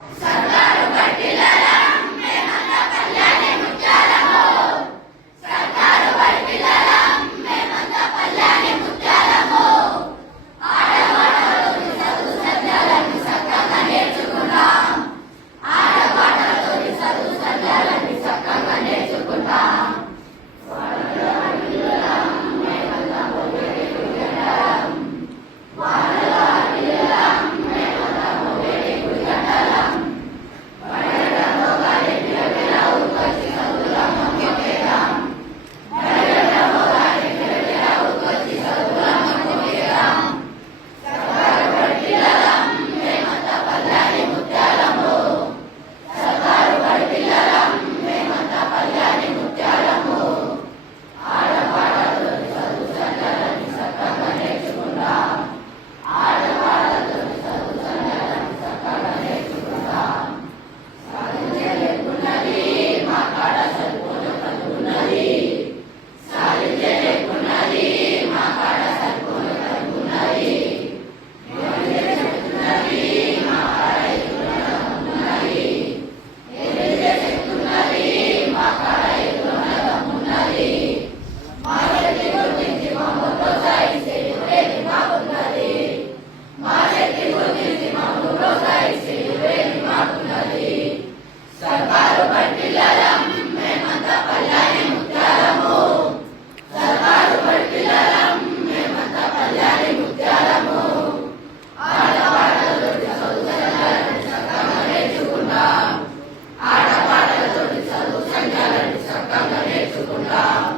So உண்டாம்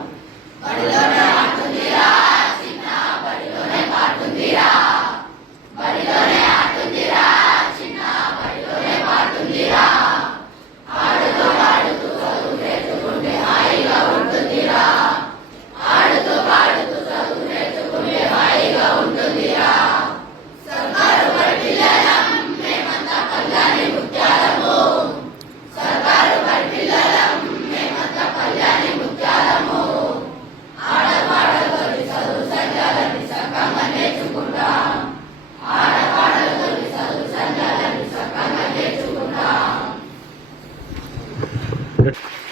mudar.